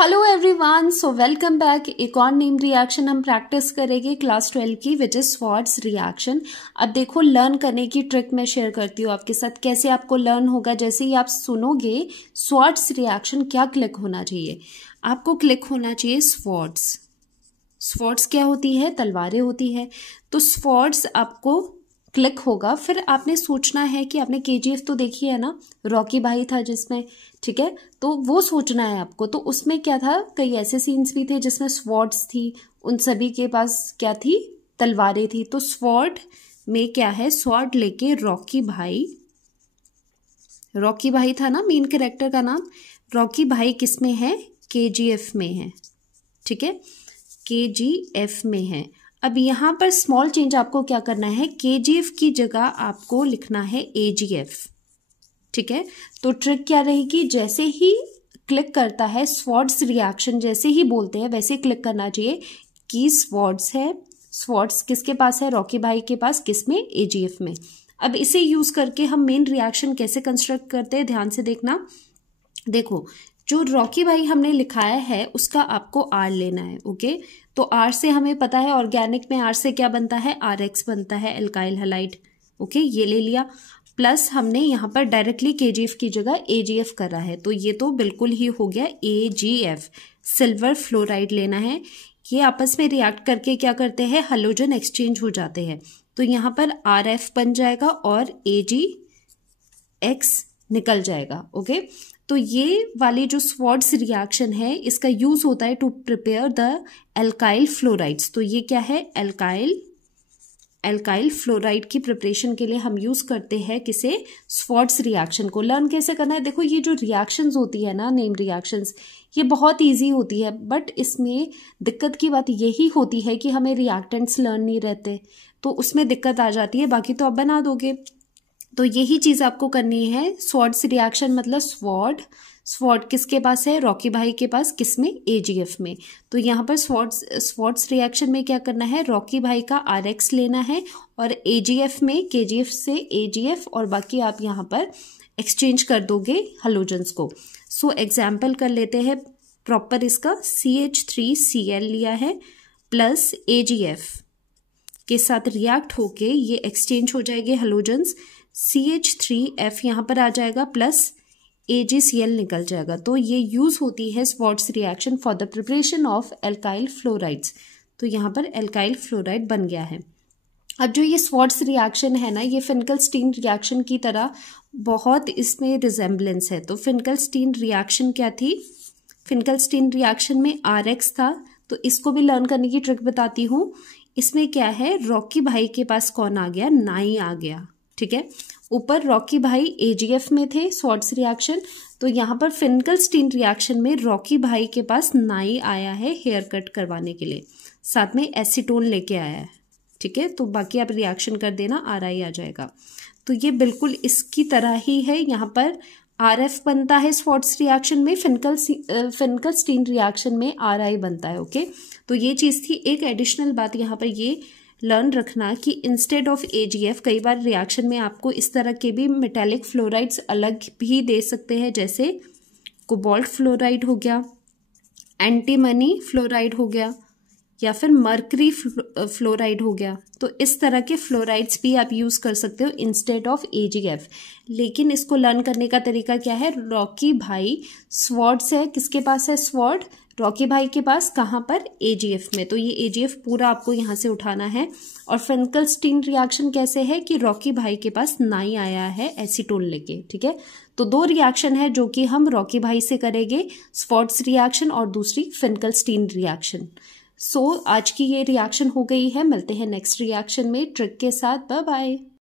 Hello everyone, so welcome back. एक और name reaction हम प्रैक्टिस करेंगे क्लास 12 की, विच इज स्वार्ट्स रिएक्शन। अब देखो, लर्न करने की ट्रिक मैं शेयर करती हूँ आपके साथ, कैसे आपको लर्न होगा। जैसे ही आप सुनोगे स्वार्ट्स रिएक्शन, क्या क्लिक होना चाहिए आपको? क्लिक होना चाहिए स्वॉर्ड्स। स्वॉर्ड्स क्या होती है? तलवारें होती है। तो स्वॉर्ड्स आपको क्लिक होगा। फिर आपने सोचना है कि आपने केजीएफ तो देखी है ना, रॉकी भाई था जिसमें, ठीक है, तो वो सोचना है आपको। तो उसमें क्या था, कई ऐसे सीन्स भी थे जिसमें स्वॉर्ड्स थी, उन सभी के पास क्या थी? तलवारें थी। तो स्वॉर्ड में क्या है? स्वॉर्ड लेके रॉकी भाई था ना मेन कैरेक्टर का नाम। रॉकी भाई किस में है? केजीएफ में है, ठीक है, केजीएफ में है। अब यहां पर स्मॉल चेंज आपको क्या करना है, केजीएफ की जगह आपको लिखना है एजीएफ, ठीक है। तो ट्रिक क्या रहेगी, जैसे ही क्लिक करता है स्वॉर्ड्स रिएक्शन, जैसे ही बोलते हैं वैसे क्लिक करना चाहिए कि स्वॉर्ड्स है। स्वॉर्ड्स किसके पास है? रॉकी भाई के पास। किसमें? एजीएफ में। अब इसे यूज करके हम मेन रिएक्शन कैसे कंस्ट्रक्ट करते हैं, ध्यान से देखना। देखो, जो रॉकी भाई हमने लिखाया है उसका आपको आर लेना है, ओके। तो आर से हमें पता है ऑर्गेनिक में आर से क्या बनता है? RX बनता है, एल्काइल हैलाइड, ओके, ये ले लिया। प्लस हमने यहाँ पर डायरेक्टली केजीएफ की जगह एजीएफ करा है, तो ये तो बिल्कुल ही हो गया AgF। सिल्वर फ्लोराइड लेना है। ये आपस में रिएक्ट करके क्या करते हैं? हैलोजन एक्सचेंज हो जाते हैं। तो यहाँ पर RF बन जाएगा और AgX निकल जाएगा, ओके। तो ये वाली जो स्वॉर्ड्स रिएक्शन है, इसका यूज होता है to prepare the alkyl fluorides. तो ये क्या है? एल्काइल फ्लोराइड की प्रिपरेशन के लिए हम यूज करते हैं किसे? स्वॉर्ड्स रिएक्शन को। लर्न कैसे करना है? देखो, ये जो रिएक्शंस होती है ना, नेम रिएक्शंस, ये बहुत इजी होती है, बट इसमें दिक्कत की बात यही होती है कि हमें रिएक्टेंट्स लर्न नहीं रहते, तो उसमें दिक्कत आ जाती है। बाकी तो आप बना दोगे। तो यही चीज आपको करनी है। स्वॉर्ड्स रिएक्शन मतलब स्वॉर्ड किसके पास है? रॉकी भाई के पास। किसमें? एजीएफ में। तो यहाँ पर स्वॉर्ड्स रिएक्शन में क्या करना है? रॉकी भाई का RX लेना है और एजीएफ में केजीएफ से एजीएफ, और बाकी आप यहाँ पर एक्सचेंज कर दोगे हैलोजेंस को। सो एग्जाम्पल कर लेते हैं प्रॉपर इसका। CH3Cl लिया है प्लस AgF के साथ रिएक्ट होके ये एक्सचेंज हो जाएंगे हैलोजेंस। CH3F यहाँ पर आ जाएगा प्लस AgCl निकल जाएगा। तो ये यूज होती है swords reaction for the preparation of alkyl fluorides. तो यहाँ पर एल्काइल फ्लोराइड बन गया है। अब जो ये स्वॉर्ड्स रिएक्शन है ना, ये फिंकलस्टीन रिएक्शन की तरह बहुत इसमें रिजेम्बलेंस है। तो फिंकलस्टीन रिएक्शन क्या थी? फिंकलस्टीन रिएक्शन में RX था। तो इसको भी लर्न करने की ट्रिक बताती हूँ। इसमें क्या है? रॉकी भाई के पास कौन आ गया? नाई आ गया, ठीक है। ऊपर रॉकी भाई AgF में थे, स्वॉर्ड्स रिएक्शन। तो यहाँ पर फिंकलस्टीन रिएक्शन में रॉकी भाई के पास नाई आया है हेयर कट करवाने के लिए, साथ में एसीटोन लेके आया है, ठीक है। तो बाकी आप रिएक्शन कर देना, RI आ जाएगा। तो ये बिल्कुल इसकी तरह ही है। यहाँ पर RF बनता है स्वॉर्ड्स रिएक्शन में, फिंकलस्टीन रिएक्शन में RI बनता है, ओके। तो ये चीज थी। एक एडिशनल बात यहाँ पर ये लर्न रखना कि इंस्टेड ऑफ AgF, कई बार रिएक्शन में आपको इस तरह के भी मेटेलिक फ्लोराइड्स अलग भी दे सकते हैं, जैसे कोबाल्ट फ्लोराइड हो गया, एंटीमनी फ्लोराइड हो गया, या फिर मर्करी फ्लोराइड हो गया। तो इस तरह के फ्लोराइड्स भी आप यूज कर सकते हो इंस्टेड ऑफ AgF। लेकिन इसको लर्न करने का तरीका क्या है? रॉकी भाई स्वॉर्ड्स है, किसके पास है स्वॉर्ड? रॉकी भाई के पास। कहाँ पर? AgF में। तो ये AgF पूरा आपको यहाँ से उठाना है। और फिंकलस्टीन रिएक्शन कैसे है कि रॉकी भाई के पास नाई आया है एसीटोन लेके, ठीक है। तो दो रिएक्शन है जो कि हम रॉकी भाई से करेंगे, स्वॉर्ड्स रिएक्शन और दूसरी फिंकलस्टीन रिएक्शन। सो आज की ये रिएक्शन हो गई है। मिलते हैं नेक्स्ट रिएक्शन में ट्रिक के साथ। Bye bye.